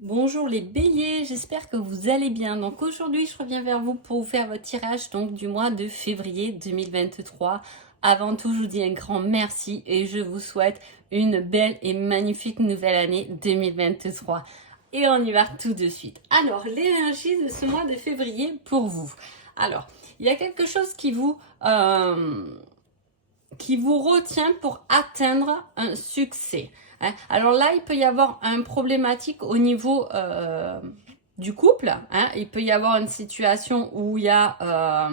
Bonjour les béliers, j'espère que vous allez bien. Donc aujourd'hui, je reviens vers vous pour vous faire votre tirage du mois de février 2023. Avant tout, je vous dis un grand merci et je vous souhaite une belle et magnifique nouvelle année 2023. Et on y va tout de suite. Alors, l'énergie de ce mois de février pour vous. Alors, il y a quelque chose qui vous retient pour atteindre un succès. Alors là, il peut y avoir une problématique au niveau du couple. Il peut y avoir une situation où il y a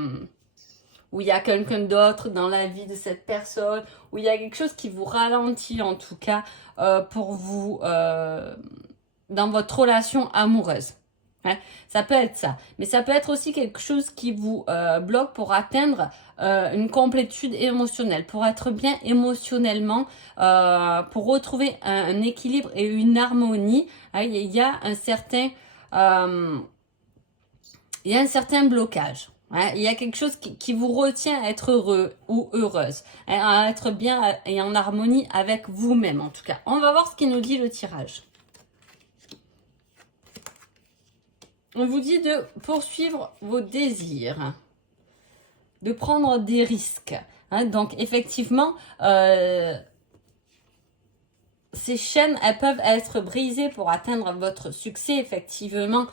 quelqu'un d'autre dans la vie de cette personne, où il y a quelque chose qui vous ralentit en tout cas pour vous dans votre relation amoureuse. Ça peut être ça, mais ça peut être aussi quelque chose qui vous bloque pour atteindre une complétude émotionnelle, pour être bien émotionnellement, pour retrouver un équilibre et une harmonie. Il y a un certain, blocage. Il y a quelque chose qui vous retient à être heureux ou heureuse, à être bien et en harmonie avec vous-même en tout cas. On va voir ce qui nous dit le tirage. On vous dit de poursuivre vos désirs, de prendre des risques. Donc effectivement, ces chaînes, elles peuvent être brisées pour atteindre votre succès, effectivement,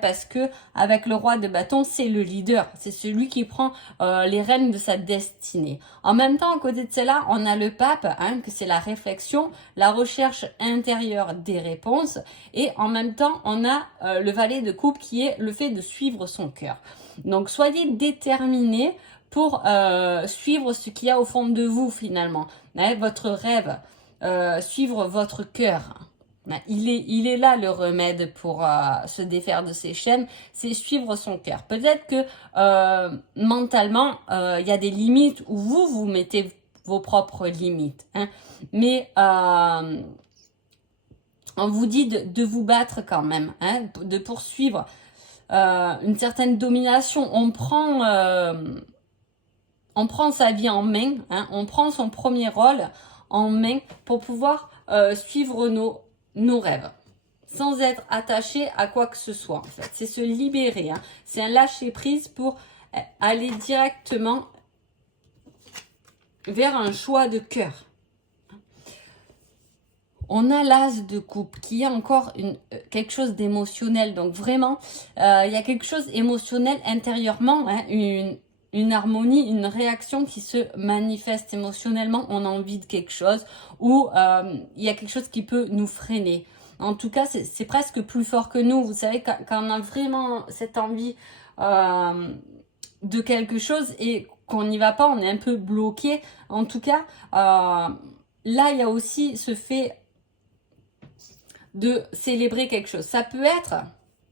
parce que avec le roi de bâton, c'est le leader, c'est celui qui prend les rênes de sa destinée. En même temps, à côté de cela, on a le pape, que c'est la réflexion, la recherche intérieure des réponses, et en même temps, on a le valet de coupe qui est le fait de suivre son cœur. Donc, soyez déterminés pour suivre ce qu'il y a au fond de vous, finalement, votre rêve. Suivre votre cœur. Il est là le remède pour se défaire de ces chaînes, c'est suivre son cœur. Peut-être que mentalement, il y a des limites où vous mettez vos propres limites. Mais on vous dit de vous battre quand même, de poursuivre une certaine domination. On prend sa vie en main, on prend son premier rôle en main pour pouvoir suivre nos rêves sans être attaché à quoi que ce soit. En fait, c'est se libérer, c'est un lâcher prise pour aller directement vers un choix de cœur. On a l'as de coupe qui est encore quelque chose d'émotionnel. Donc vraiment, il y a quelque chose émotionnel intérieurement, une harmonie, une réaction qui se manifeste émotionnellement. On a envie de quelque chose ou il y a quelque chose qui peut nous freiner. En tout cas, c'est presque plus fort que nous. Vous savez, quand on a vraiment cette envie de quelque chose et qu'on n'y va pas, on est un peu bloqué. En tout cas, là, il y a aussi ce fait de célébrer quelque chose. Ça peut être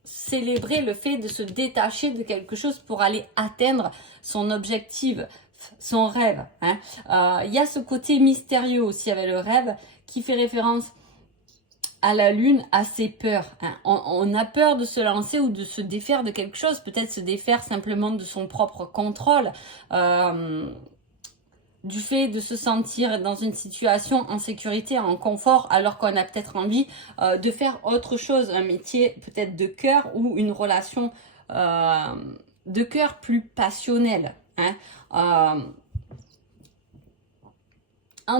célébrer le fait de se détacher de quelque chose pour aller atteindre son objectif, son rêve. Il y a ce côté mystérieux aussi avec le rêve qui fait référence à la lune, à ses peurs. On a peur de se lancer ou de se défaire de quelque chose, peut-être se défaire simplement de son propre contrôle. Du fait de se sentir dans une situation en sécurité, en confort, alors qu'on a peut-être envie de faire autre chose, un métier peut-être de cœur ou une relation de cœur plus passionnelle. En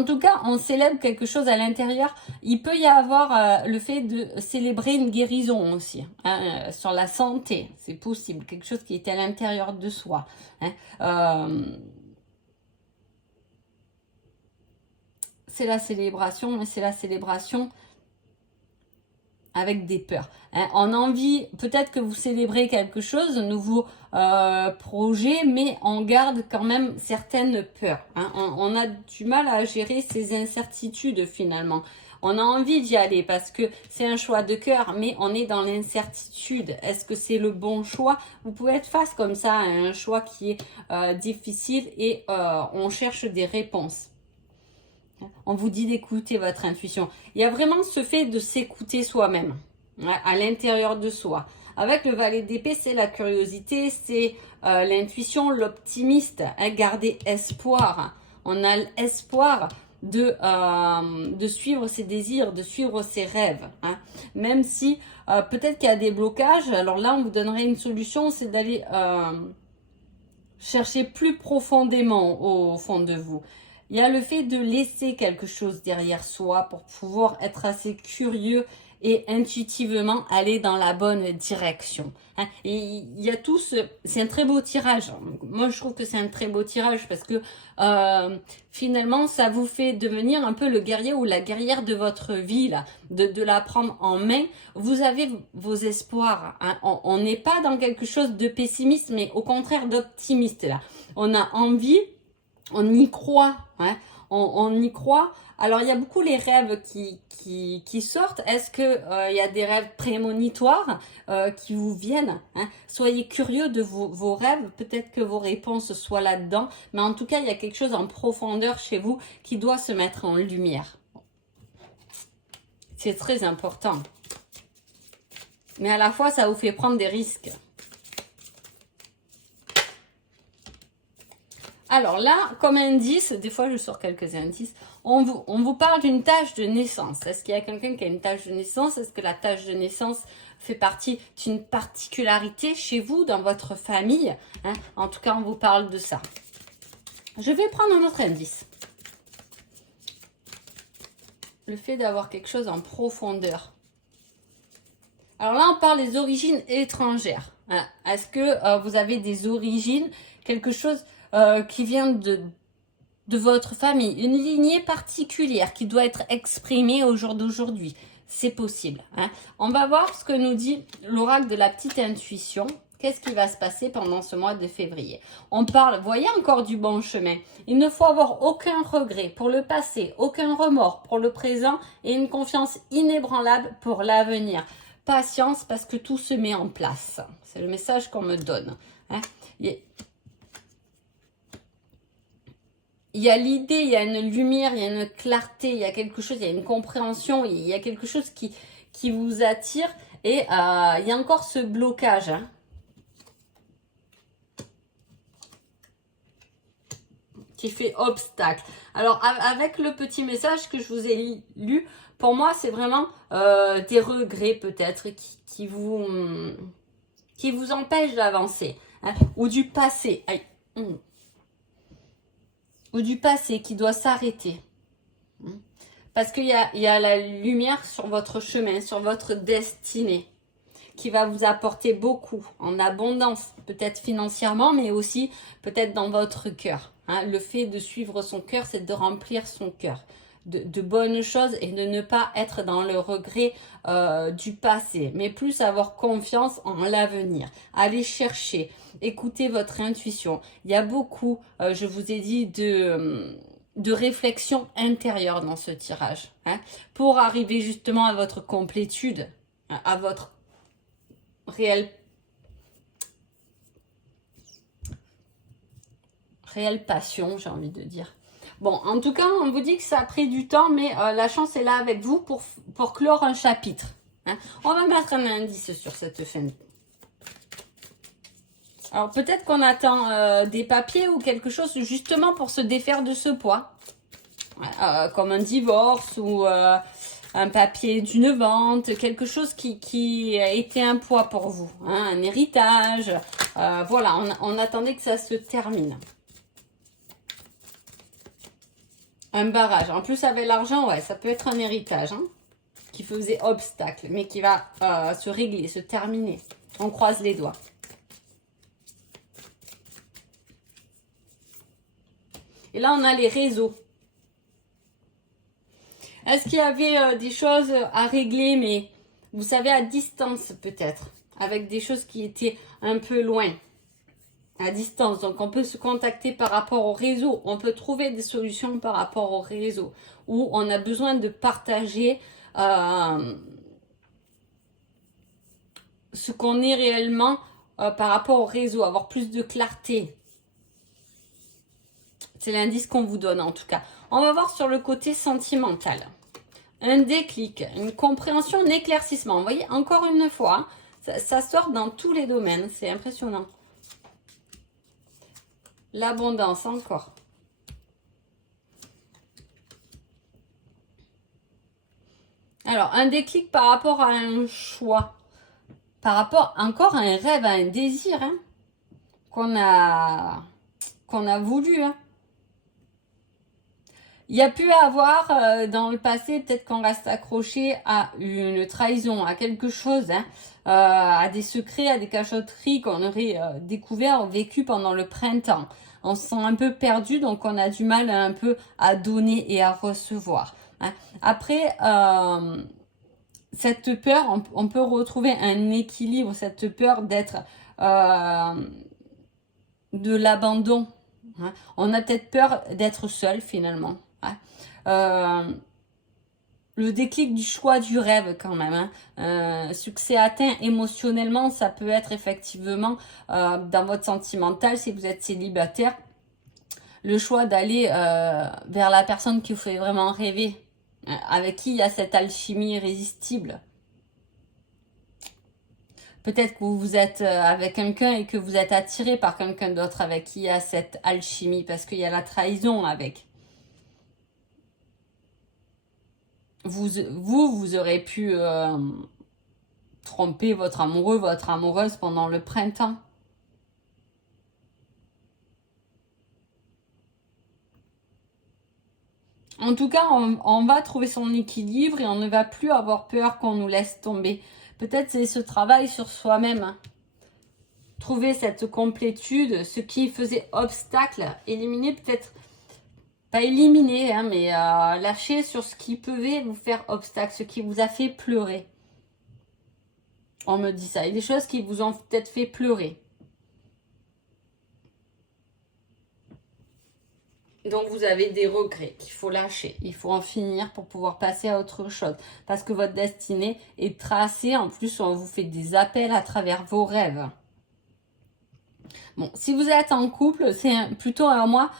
tout cas, on célèbre quelque chose à l'intérieur. Il peut y avoir le fait de célébrer une guérison aussi, sur la santé. C'est possible, quelque chose qui est à l'intérieur de soi. C'est la célébration, mais c'est la célébration avec des peurs. On a envie, peut-être que vous célébrez quelque chose, un nouveau projet, mais on garde quand même certaines peurs. On a du mal à gérer ces incertitudes finalement. On a envie d'y aller parce que c'est un choix de cœur, mais on est dans l'incertitude. Est-ce que c'est le bon choix? Vous pouvez être face comme ça à un choix qui est difficile et on cherche des réponses. On vous dit d'écouter votre intuition. Il y a vraiment ce fait de s'écouter soi-même, à l'intérieur de soi. Avec le valet d'épée, c'est la curiosité, c'est l'intuition, l'optimiste, garder espoir. On a l'espoir de suivre ses désirs, de suivre ses rêves. Hein. Même si peut-être qu'il y a des blocages, alors là on vous donnerait une solution, c'est d'aller chercher plus profondément au fond de vous. Il y a le fait de laisser quelque chose derrière soi pour pouvoir être assez curieux et intuitivement aller dans la bonne direction. Hein. Et il y a tout c'est un très beau tirage. Moi, je trouve que c'est un très beau tirage parce que finalement, ça vous fait devenir un peu le guerrier ou la guerrière de votre vie, là, de la prendre en main. Vous avez vos espoirs. Hein. On n'est pas dans quelque chose de pessimiste, mais au contraire d'optimiste, là. On a envie, on y croit, hein, on y croit. Alors, il y a beaucoup les rêves qui sortent. Est-ce que il y a des rêves prémonitoires qui vous viennent, hein? Soyez curieux de vos rêves. Peut-être que vos réponses soient là-dedans. Mais en tout cas, il y a quelque chose en profondeur chez vous qui doit se mettre en lumière. C'est très important. Mais à la fois, ça vous fait prendre des risques. Alors là, comme indice, des fois je sors quelques indices, on vous parle d'une tâche de naissance. Est-ce qu'il y a quelqu'un qui a une tâche de naissance? Est-ce que la tâche de naissance fait partie d'une particularité chez vous, dans votre famille, hein? En tout cas, on vous parle de ça. Je vais prendre un autre indice. Le fait d'avoir quelque chose en profondeur. Alors là, on parle des origines étrangères. Hein? Est-ce que vous avez des origines, quelque chose qui vient de votre famille, une lignée particulière qui doit être exprimée au jour d'aujourd'hui? C'est possible. Hein? On va voir ce que nous dit l'oracle de la petite intuition. Qu'est-ce qui va se passer pendant ce mois de février? On parle, voyez, encore du bon chemin. Il ne faut avoir aucun regret pour le passé, aucun remords pour le présent et une confiance inébranlable pour l'avenir. Patience parce que tout se met en place. C'est le message qu'on me donne. Hein? Il y a l'idée, il y a une lumière, il y a une clarté, il y a quelque chose, il y a une compréhension, il y a quelque chose qui vous attire et il y a encore ce blocage. Hein, qui fait obstacle. Alors, avec le petit message que je vous ai lu, pour moi, c'est vraiment des regrets peut-être qui vous empêchent d'avancer. Hein, ou du passé. Aïe. Ou du passé qui doit s'arrêter. Parce qu'il y a la lumière sur votre chemin, sur votre destinée, qui va vous apporter beaucoup, en abondance, peut-être financièrement, mais aussi peut-être dans votre cœur. Hein, le fait de suivre son cœur, c'est de remplir son cœur de bonnes choses et de ne pas être dans le regret du passé, mais plus avoir confiance en l'avenir. Allez chercher, écoutez votre intuition. Il y a beaucoup, je vous ai dit, de réflexion intérieure dans ce tirage, hein, pour arriver justement à votre complétude, à votre réelle passion, j'ai envie de dire. Bon, en tout cas, on vous dit que ça a pris du temps, mais la chance est là avec vous pour clore un chapitre. Hein. On va mettre un indice sur cette fin. Alors, peut-être qu'on attend des papiers ou quelque chose justement pour se défaire de ce poids. Comme un divorce ou un papier d'une vente, quelque chose qui a été un poids pour vous. Hein, un héritage. Voilà, on attendait que ça se termine. Un barrage. En plus, avec l'argent, ouais, ça peut être un héritage, hein, qui faisait obstacle, mais qui va se régler, se terminer. On croise les doigts. Et là, on a les réseaux. Est-ce qu'il y avait des choses à régler, mais vous savez, à distance peut-être, avec des choses qui étaient un peu loin, à distance. Donc, on peut se contacter par rapport au réseau. On peut trouver des solutions par rapport au réseau, où on a besoin de partager ce qu'on est réellement par rapport au réseau, avoir plus de clarté. C'est l'indice qu'on vous donne en tout cas. On va voir sur le côté sentimental. Un déclic, une compréhension, un éclaircissement. Vous voyez, encore une fois, ça sort dans tous les domaines. C'est impressionnant. L'abondance, encore. Alors, un déclic par rapport à un choix. Par rapport encore à un rêve, à un désir hein, qu'on a voulu. Hein. Il y a pu avoir dans le passé, peut-être qu'on reste accroché à une trahison, à quelque chose, hein, à des secrets, à des cachotteries qu'on aurait découvert, vécu pendant le printemps. On se sent un peu perdu, donc on a du mal un peu à donner et à recevoir. Hein. Après, cette peur, on peut retrouver un équilibre, cette peur d'être de l'abandon. Hein. On a peut-être peur d'être seul finalement. Hein. Le déclic du choix du rêve quand même. Hein. Succès atteint émotionnellement, ça peut être effectivement dans votre sentimental si vous êtes célibataire. Le choix d'aller vers la personne qui vous fait vraiment rêver. Avec qui il y a cette alchimie irrésistible. Peut-être que vous êtes avec quelqu'un et que vous êtes attiré par quelqu'un d'autre avec qui il y a cette alchimie parce qu'il y a la trahison avec. Vous aurez pu tromper votre amoureux, votre amoureuse pendant le printemps. En tout cas, on va trouver son équilibre et on ne va plus avoir peur qu'on nous laisse tomber. Peut-être c'est ce travail sur soi-même. Hein. Trouver cette complétude, ce qui faisait obstacle, éliminer peut-être, pas éliminer, hein, mais lâcher sur ce qui pouvait vous faire obstacle, ce qui vous a fait pleurer. On me dit ça. Il y a des choses qui vous ont peut-être fait pleurer. Donc vous avez des regrets qu'il faut lâcher. Il faut en finir pour pouvoir passer à autre chose. Parce que votre destinée est tracée. En plus, on vous fait des appels à travers vos rêves. Bon, si vous êtes en couple, c'est plutôt un mois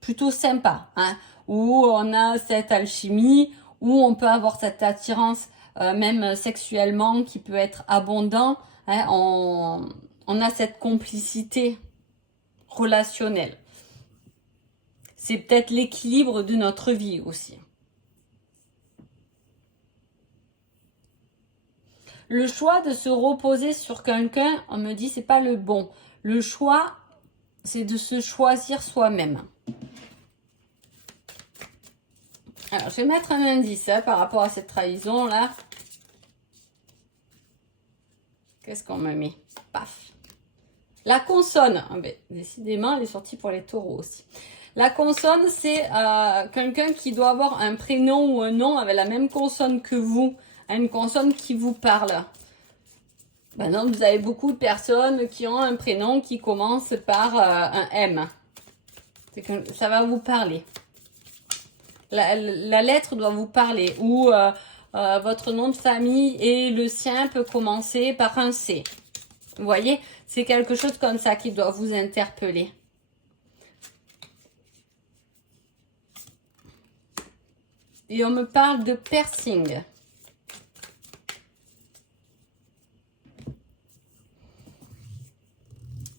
plutôt sympa. Hein, où on a cette alchimie, où on peut avoir cette attirance même sexuellement qui peut être abondant. Hein, on a cette complicité relationnelle. C'est peut-être l'équilibre de notre vie aussi. Le choix de se reposer sur quelqu'un, on me dit, c'est pas le bon. Le choix, c'est de se choisir soi-même. Alors, je vais mettre un indice hein, par rapport à cette trahison-là. Qu'est-ce qu'on me met? Paf. La consonne. Ah ben, décidément, elle est sortie pour les taureaux aussi. La consonne, c'est quelqu'un qui doit avoir un prénom ou un nom avec la même consonne que vous. Une consonne qui vous parle. Ben non, vous avez beaucoup de personnes qui ont un prénom qui commence par un M. C'est que ça va vous parler. La lettre doit vous parler. Ou votre nom de famille et le sien peut commencer par un C. Vous voyez, c'est quelque chose comme ça qui doit vous interpeller. Et on me parle de piercing.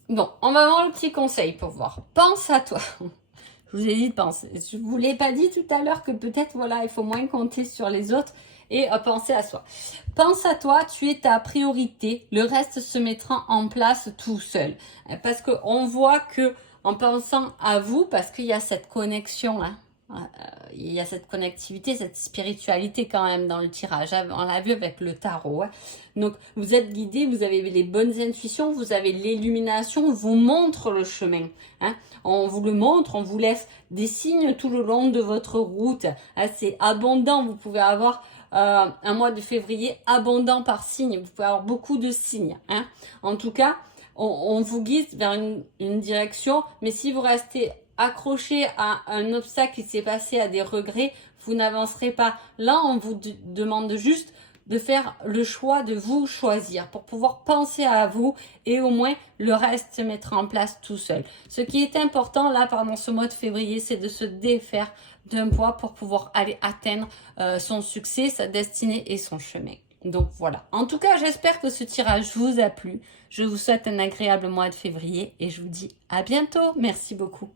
Bon, on va voir le petit conseil pour voir. Pense à toi. Je vous ai dit de penser. Je ne vous l'ai pas dit tout à l'heure que peut-être, voilà, il faut moins compter sur les autres et penser à soi. Pense à toi, tu es ta priorité. Le reste se mettra en place tout seul. Parce qu'on voit que en pensant à vous, parce qu'il y a cette connexion, hein, il y a cette connectivité, cette spiritualité quand même dans le tirage. On l'a vu avec le tarot. Hein. Donc, vous êtes guidé, vous avez les bonnes intuitions, vous avez l'illumination, on vous montre le chemin. Hein. On vous le montre, on vous laisse des signes tout le long de votre route. Hein. C'est abondant, vous pouvez avoir un mois de février abondant par signe. Vous pouvez avoir beaucoup de signes. Hein. En tout cas, on vous guide vers une direction, mais si vous restez accroché à un obstacle qui s'est passé, à des regrets, vous n'avancerez pas. Là, on vous demande juste de faire le choix de vous choisir pour pouvoir penser à vous et au moins le reste se mettra en place tout seul. Ce qui est important là pendant ce mois de février, c'est de se défaire d'un poids pour pouvoir aller atteindre son succès, sa destinée et son chemin. Donc voilà. En tout cas, j'espère que ce tirage vous a plu. Je vous souhaite un agréable mois de février et je vous dis à bientôt. Merci beaucoup.